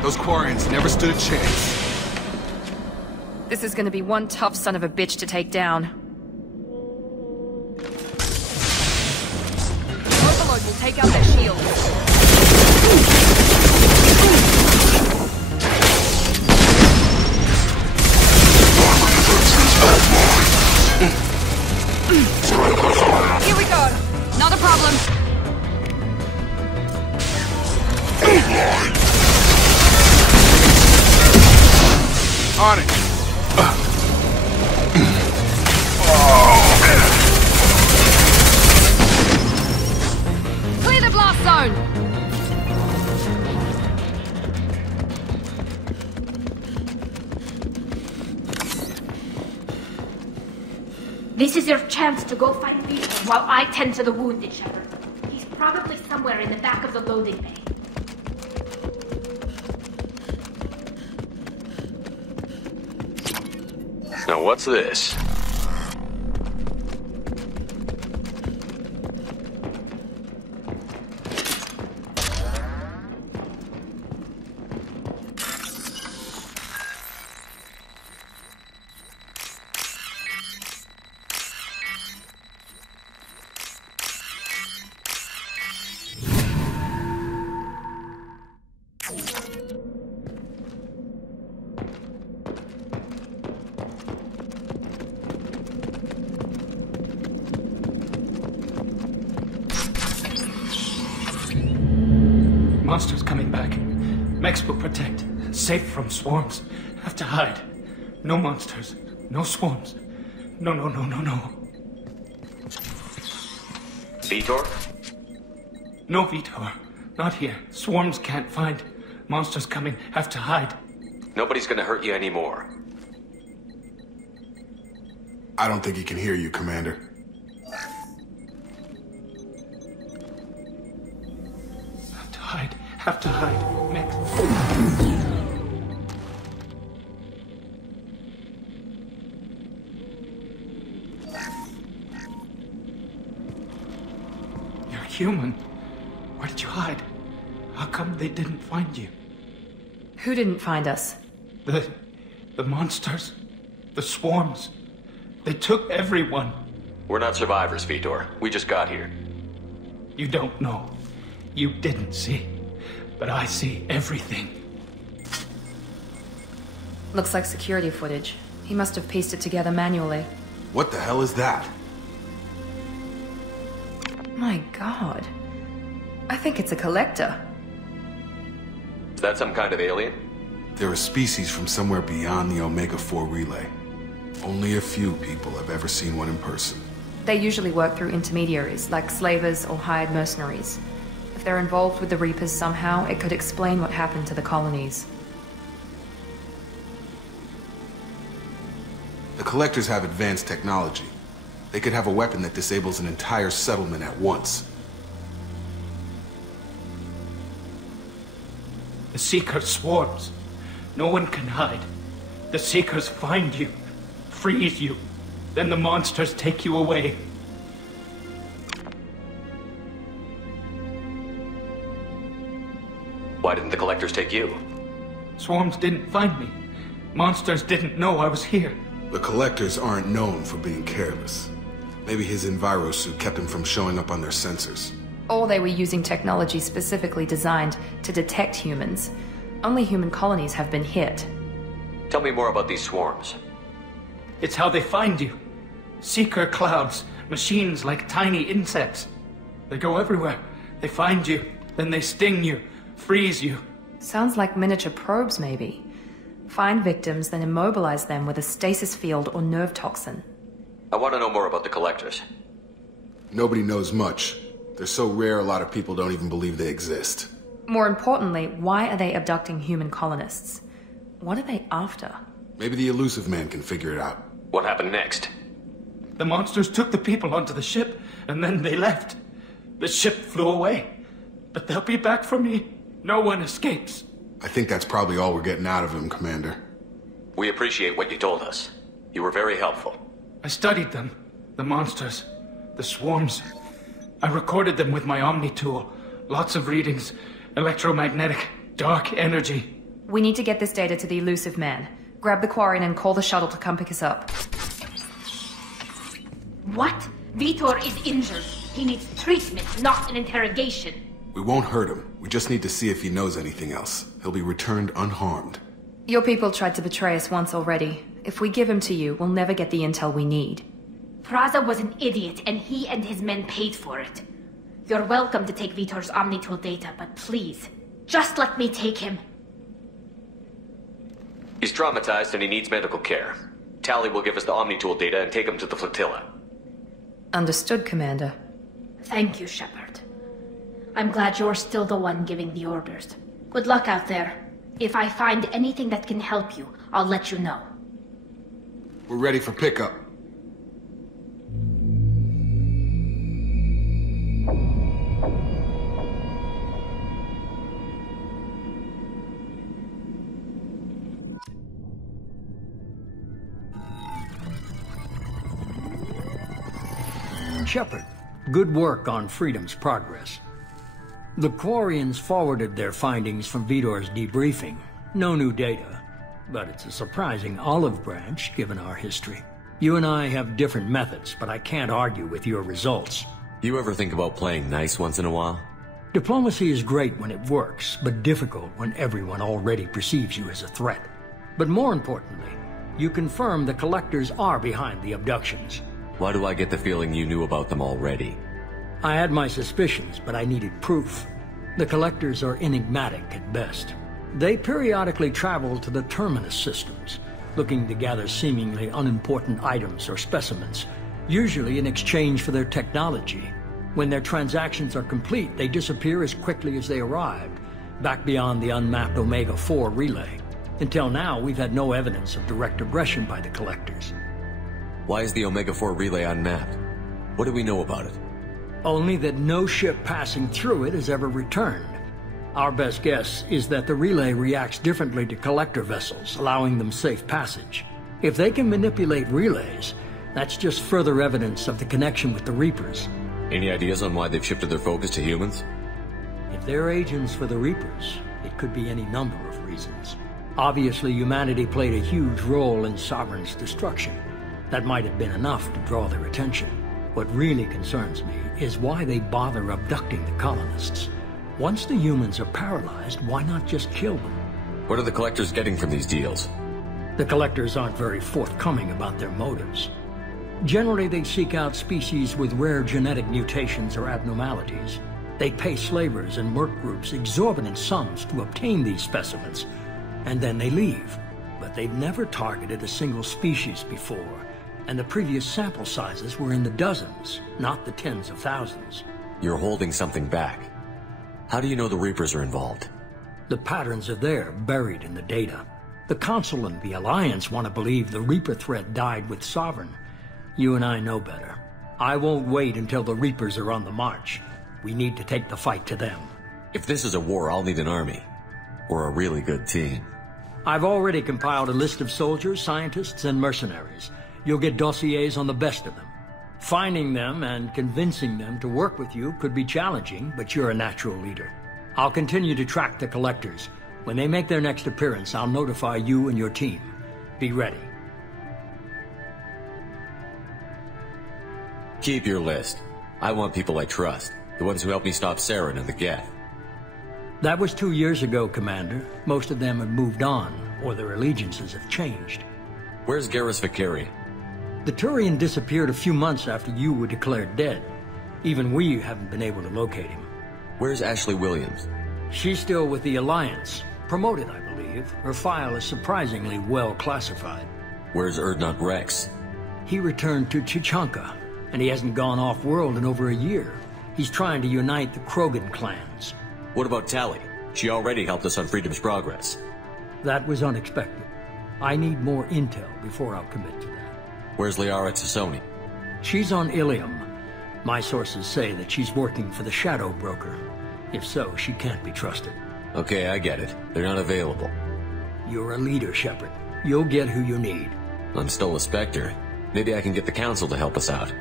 Those Quarians never stood a chance. This is gonna be one tough son of a bitch to take down. Overlord will take out their shield. Here we go. Not a problem. On it. Clear the blast zone. This is your chance to go find Vitor while I tend to the wounded, Shepard. He's probably somewhere in the back of the loading bay. Now what's this? Monsters coming back. Mechs will protect. Safe from swarms. Have to hide. No monsters. No swarms. No. Vitor? No Vitor. Not here. Swarms can't find. Monsters coming. Have to hide. Nobody's gonna hurt you anymore. I don't think he can hear you, Commander. Have to hide. Mech. You're human. Where did you hide? How come they didn't find you? Who didn't find us? The monsters. The swarms. They took everyone. We're not survivors, Vitor. We just got here. You don't know. You didn't see. But I see everything. Looks like security footage. He must have pieced it together manually. What the hell is that? My god. I think it's a collector. Is that some kind of alien? They're a species from somewhere beyond the Omega-4 relay. Only a few people have ever seen one in person. They usually work through intermediaries, like slavers or hired mercenaries. If they're involved with the Reapers somehow, it could explain what happened to the colonies. The Collectors have advanced technology. They could have a weapon that disables an entire settlement at once. The Seeker swarms. No one can hide. The Seekers find you, freeze you, then the monsters take you away. Why didn't the Collectors take you? Swarms didn't find me. Monsters didn't know I was here. The Collectors aren't known for being careless. Maybe his envirosuit kept him from showing up on their sensors. Or they were using technology specifically designed to detect humans. Only human colonies have been hit. Tell me more about these swarms. It's how they find you. Seeker clouds, machines like tiny insects. They go everywhere. They find you, then they sting you, freeze you. Sounds like miniature probes, maybe. Find victims, then immobilize them with a stasis field or nerve toxin. I want to know more about the Collectors. Nobody knows much. They're so rare a lot of people don't even believe they exist. More importantly, why are they abducting human colonists? What are they after? Maybe the elusive man can figure it out. What happened next? The monsters took the people onto the ship, and then they left. The ship flew away. But they'll be back for me. No one escapes. I think that's probably all we're getting out of him, Commander. We appreciate what you told us. You were very helpful. I studied them. The monsters. The swarms. I recorded them with my Omni tool. Lots of readings. Electromagnetic. Dark energy. We need to get this data to the elusive man. Grab the Quarian and call the shuttle to come pick us up. What? Vitor is injured. He needs treatment, not an interrogation. We won't hurt him. We just need to see if he knows anything else. He'll be returned unharmed. Your people tried to betray us once already. If we give him to you, we'll never get the intel we need. Praza was an idiot, and he and his men paid for it. You're welcome to take Vitor's Omnitool data, but please, just let me take him. He's traumatized and he needs medical care. Tally will give us the Omnitool data and take him to the flotilla. Understood, Commander. Thank you, Shepard. I'm glad you're still the one giving the orders. Good luck out there. If I find anything that can help you, I'll let you know. We're ready for pickup. Shepard, good work on Freedom's progress. The Quarians forwarded their findings from Vitor's debriefing. No new data, but it's a surprising olive branch given our history. You and I have different methods, but I can't argue with your results. You ever think about playing nice once in a while? Diplomacy is great when it works, but difficult when everyone already perceives you as a threat. But more importantly, you confirm the Collectors are behind the abductions. Why do I get the feeling you knew about them already? I had my suspicions, but I needed proof. The Collectors are enigmatic at best. They periodically travel to the Terminus systems, looking to gather seemingly unimportant items or specimens, usually in exchange for their technology. When their transactions are complete, they disappear as quickly as they arrived, back beyond the unmapped Omega-4 relay. Until now, we've had no evidence of direct aggression by the Collectors. Why is the Omega-4 relay unmapped? What do we know about it? Only that no ship passing through it has ever returned. Our best guess is that the relay reacts differently to Collector vessels, allowing them safe passage. If they can manipulate relays, that's just further evidence of the connection with the Reapers. Any ideas on why they've shifted their focus to humans? If they're agents for the Reapers, it could be any number of reasons. Obviously, humanity played a huge role in Sovereign's destruction. That might have been enough to draw their attention. What really concerns me is why they bother abducting the colonists. Once the humans are paralyzed, why not just kill them? What are the Collectors getting from these deals? The Collectors aren't very forthcoming about their motives. Generally, they seek out species with rare genetic mutations or abnormalities. They pay slavers and work groups exorbitant sums to obtain these specimens, and then they leave. But they've never targeted a single species before, and the previous sample sizes were in the dozens, not the tens of thousands. You're holding something back. How do you know the Reapers are involved? The patterns are there, buried in the data. The Council and the Alliance want to believe the Reaper threat died with Sovereign. You and I know better. I won't wait until the Reapers are on the march. We need to take the fight to them. If this is a war, I'll need an army. Or a really good team. I've already compiled a list of soldiers, scientists, and mercenaries. You'll get dossiers on the best of them. Finding them and convincing them to work with you could be challenging, but you're a natural leader. I'll continue to track the collectors. When they make their next appearance, I'll notify you and your team. Be ready. Keep your list. I want people I trust. The ones who helped me stop Saren and the Geth. That was 2 years ago, Commander. Most of them have moved on, or their allegiances have changed. Where's Garrus Vakarian? The Turian disappeared a few months after you were declared dead. Even we haven't been able to locate him. Where's Ashley Williams? She's still with the Alliance. Promoted, I believe. Her file is surprisingly well classified. Where's Erdnot Rex? He returned to Chichanka, and he hasn't gone off-world in over a year. He's trying to unite the Krogan clans. What about Tali? She already helped us on Freedom's Progress. That was unexpected. I need more intel before I'll commit to that. Where's Liara Tassoni? She's on Ilium. My sources say that she's working for the Shadow Broker. If so, she can't be trusted. Okay, I get it. They're not available. You're a leader, Shepard. You'll get who you need. I'm still a Spectre. Maybe I can get the Council to help us out.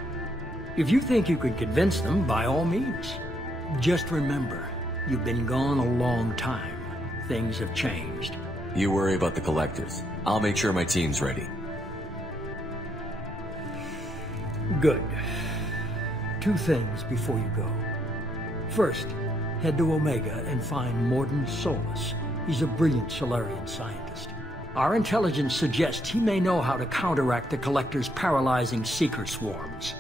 If you think you can convince them, by all means. Just remember, you've been gone a long time. Things have changed. You worry about the Collectors. I'll make sure my team's ready. Good. 2 things before you go. First, head to Omega and find Mordin Solus. He's a brilliant Solarian scientist. Our intelligence suggests he may know how to counteract the Collector's paralyzing Seeker swarms.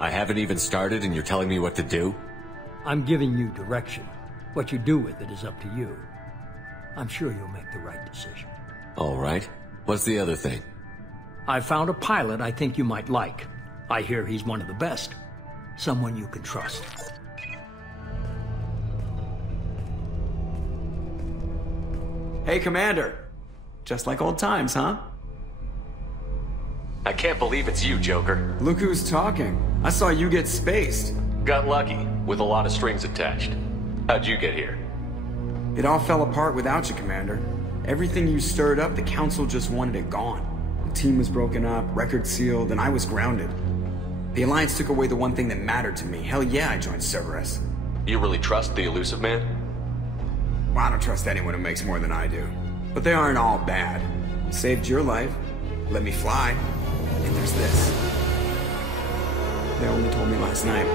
I haven't even started and you're telling me what to do? I'm giving you direction. What you do with it is up to you. I'm sure you'll make the right decision. All right. What's the other thing? I found a pilot I think you might like. I hear he's one of the best. Someone you can trust. Hey, Commander. Just like old times, huh? I can't believe it's you, Joker. Look who's talking. I saw you get spaced. Got lucky, with a lot of strings attached. How'd you get here? It all fell apart without you, Commander. Everything you stirred up, the Council just wanted it gone. The team was broken up, record sealed, and I was grounded. The Alliance took away the one thing that mattered to me. Hell yeah, I joined Cerberus. You really trust the Elusive Man? Well, I don't trust anyone who makes more than I do. But they aren't all bad. Saved your life, let me fly, and there's this. They only told me last night.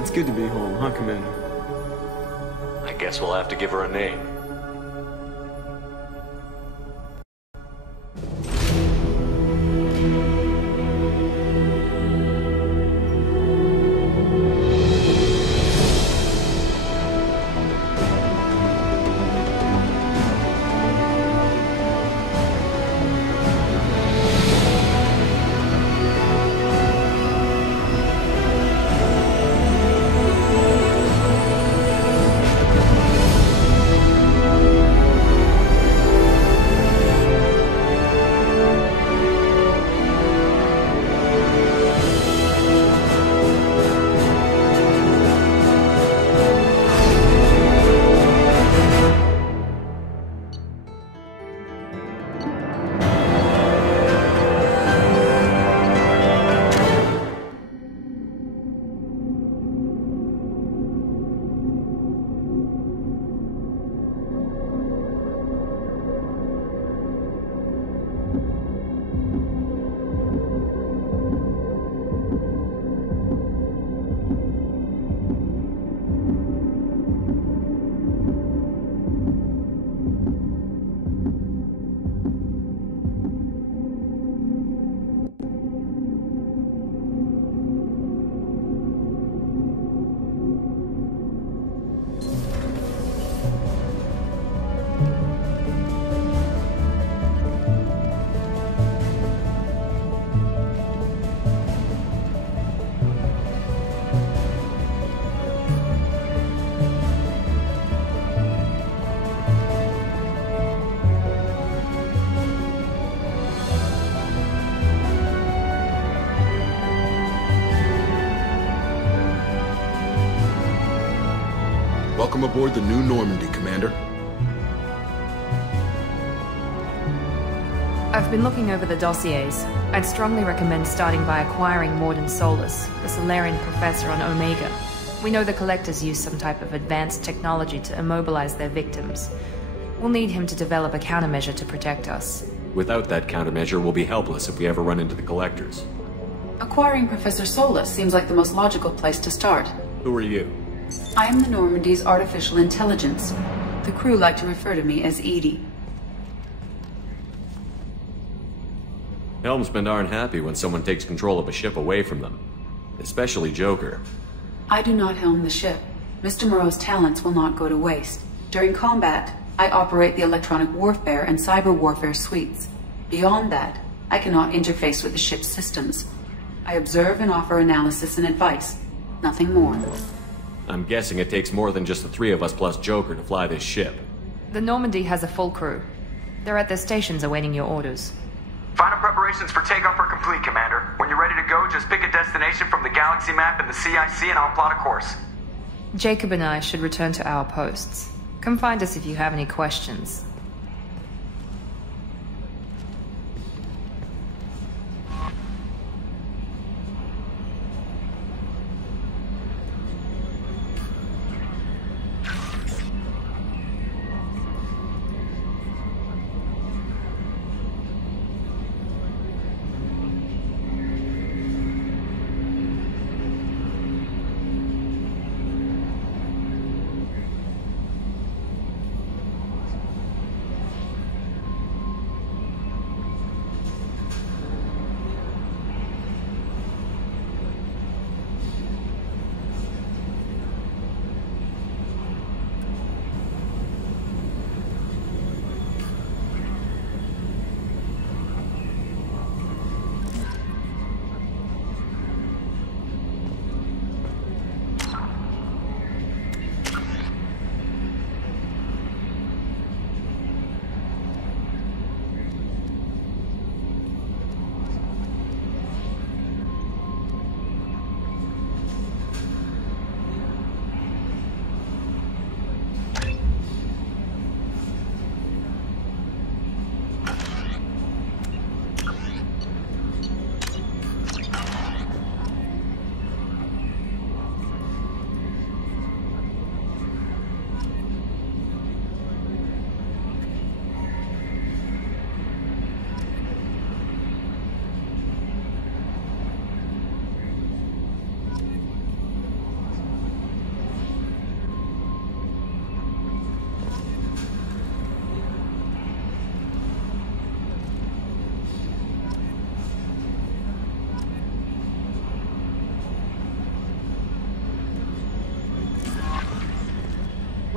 It's good to be home, huh, Commander? I guess we'll have to give her a name. Welcome aboard the New Normandy, Commander. I've been looking over the dossiers. I'd strongly recommend starting by acquiring Morden Solus, the Solarian professor on Omega. We know the Collectors use some type of advanced technology to immobilize their victims. We'll need him to develop a countermeasure to protect us. Without that countermeasure, we'll be helpless if we ever run into the Collectors. Acquiring Professor Solus seems like the most logical place to start. Who are you? I am the Normandy's artificial intelligence. The crew like to refer to me as Edie. Helmsmen aren't happy when someone takes control of a ship away from them. Especially Joker. I do not helm the ship. Mr. Moreau's talents will not go to waste. During combat, I operate the electronic warfare and cyber warfare suites. Beyond that, I cannot interface with the ship's systems. I observe and offer analysis and advice. Nothing more. I'm guessing it takes more than just the three of us plus Joker to fly this ship. The Normandy has a full crew. They're at their stations awaiting your orders. Final preparations for takeoff are complete, Commander. When you're ready to go, just pick a destination from the galaxy map and the CIC and I'll plot a course. Jacob and I should return to our posts. Come find us if you have any questions.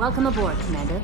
Welcome aboard, Commander.